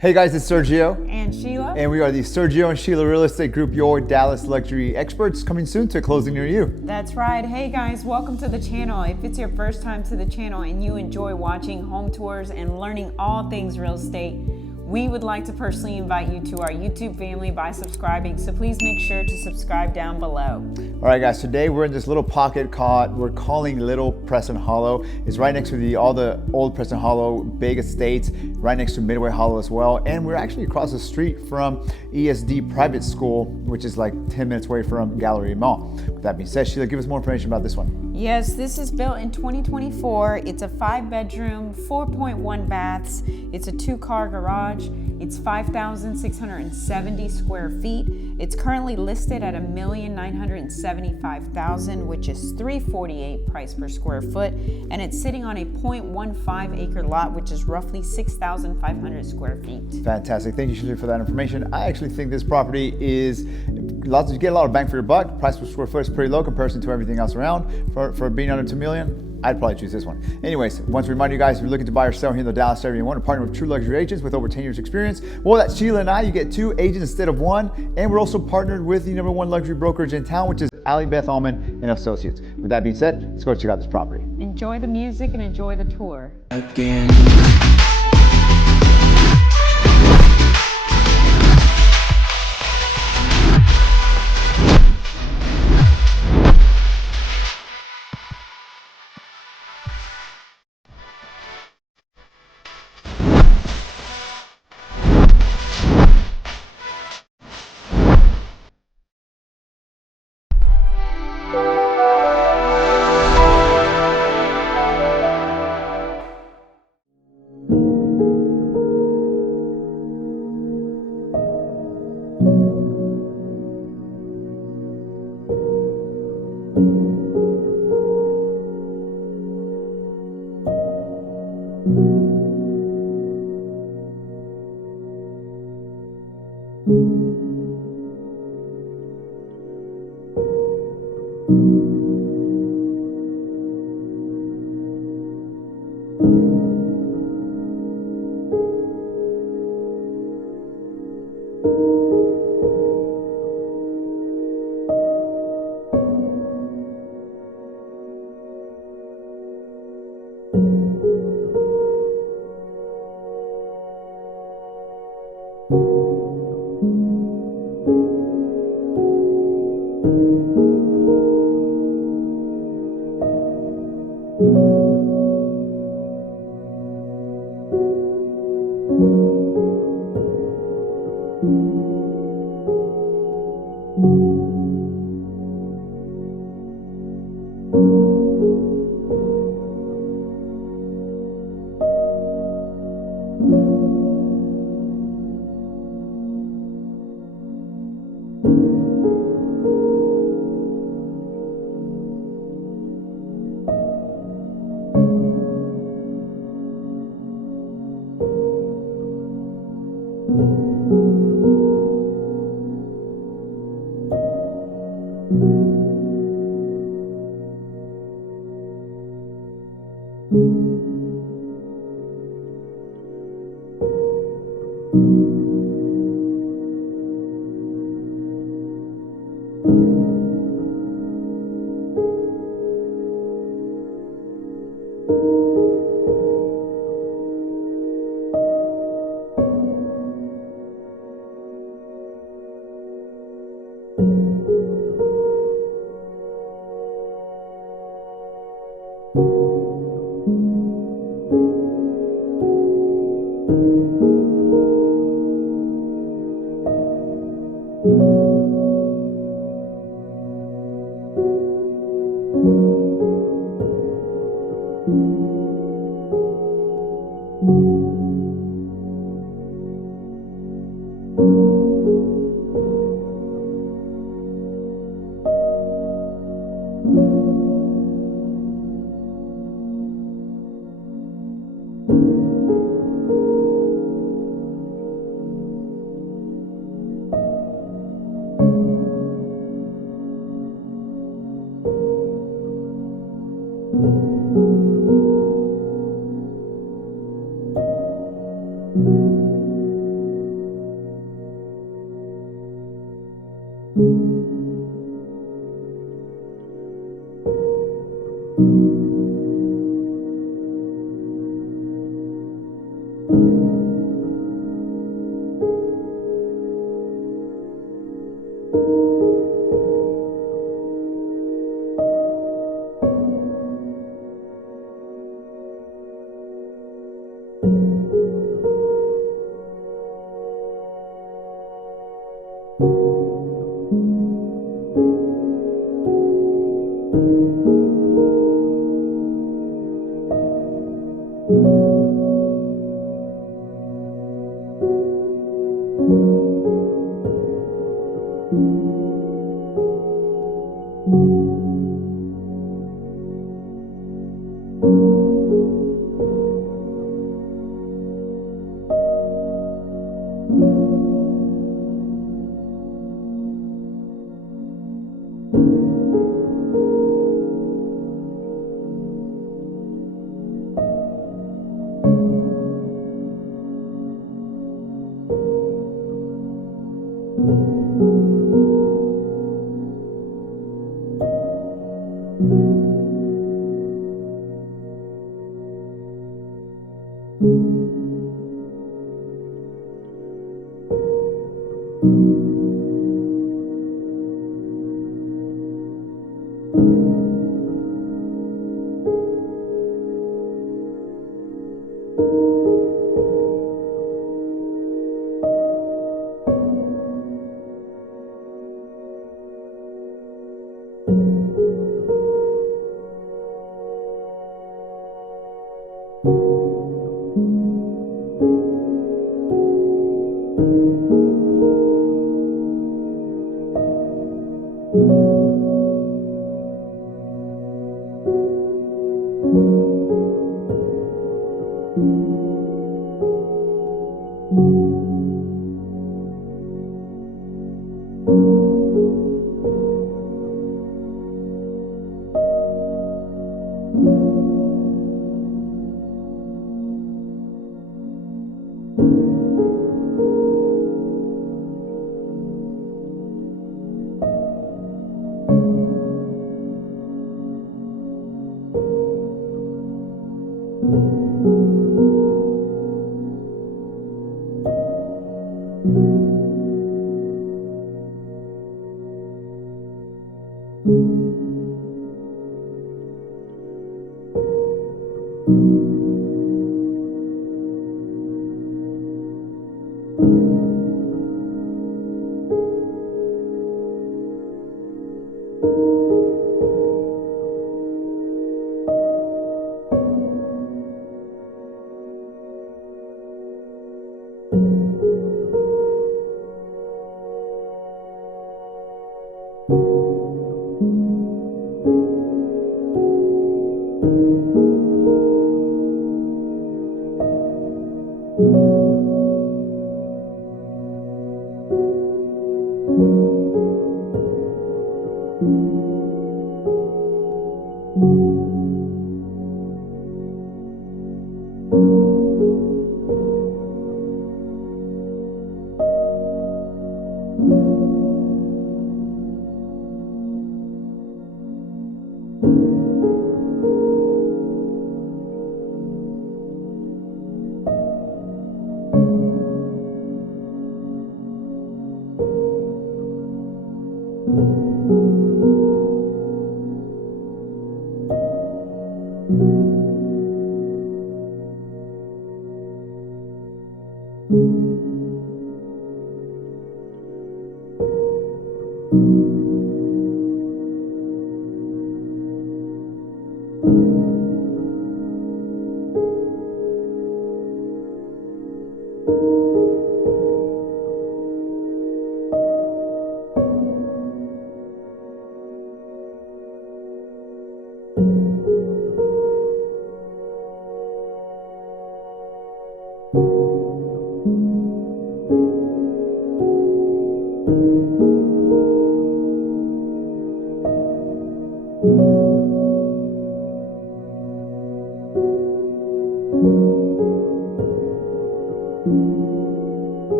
Hey guys, it's Sergio and Sheila, and we are the Sergio and Sheila Real Estate Group, your Dallas luxury experts, coming soon to a closing near you. That's right. Hey guys, welcome to the channel. If it's your first time to the channel and you enjoy watching home tours and learning all things real estate, we would like to personally invite you to our YouTube family by subscribing, so please make sure to subscribe down below. All right guys, today we're in this little pocket we're calling Little Preston Hollow. It's right next to all the old Preston Hollow big estates, right next to Midway Hollow as well. And we're actually across the street from ESD Private School, which is like 10 minutes away from Gallery Mall. With that being said, Sheila, give us more information about this one. Yes, this is built in 2024. It's a 5-bedroom, 4.1 baths. It's a 2-car garage. It's 5,670 square feet. It's currently listed at $1,975,000, which is $348 price per square foot, and it's sitting on a 0.15 acre lot, which is roughly 6,500 square feet. Fantastic. Thank you, Sheila, for that information. I actually think this property is you get a lot of bang for your buck. Price per square foot is pretty low in comparison to everything else around. For being under $2 million, I'd probably choose this one. Anyways, once we remind you guys, if you're looking to buy or sell here in the Dallas area, you want to partner with true luxury agents with over 10 years experience. Well, that's Sheila and I. You get 2 agents instead of 1. And we're also partnered with the #1 luxury brokerage in town, which is Ali Beth Allman and Associates. With that being said, let's go check out this property. Enjoy the music and enjoy the tour. Again.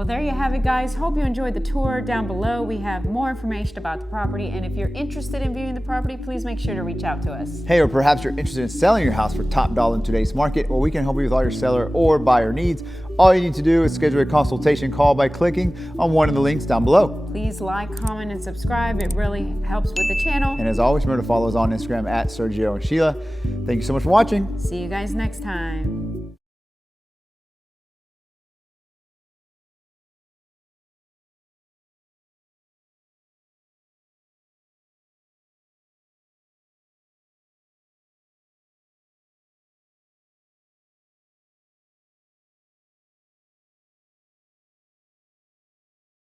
Well, there you have it, guys. Hope you enjoyed the tour. Down below, we have more information about the property. And if you're interested in viewing the property, please make sure to reach out to us. Hey, or perhaps you're interested in selling your house for top dollar in today's market. Well, we can help you with all your seller or buyer needs. All you need to do is schedule a consultation call by clicking on one of the links down below. Please like, comment, and subscribe. It really helps with the channel. And as always, remember to follow us on Instagram at Sergio and Sheila. Thank you so much for watching. See you guys next time.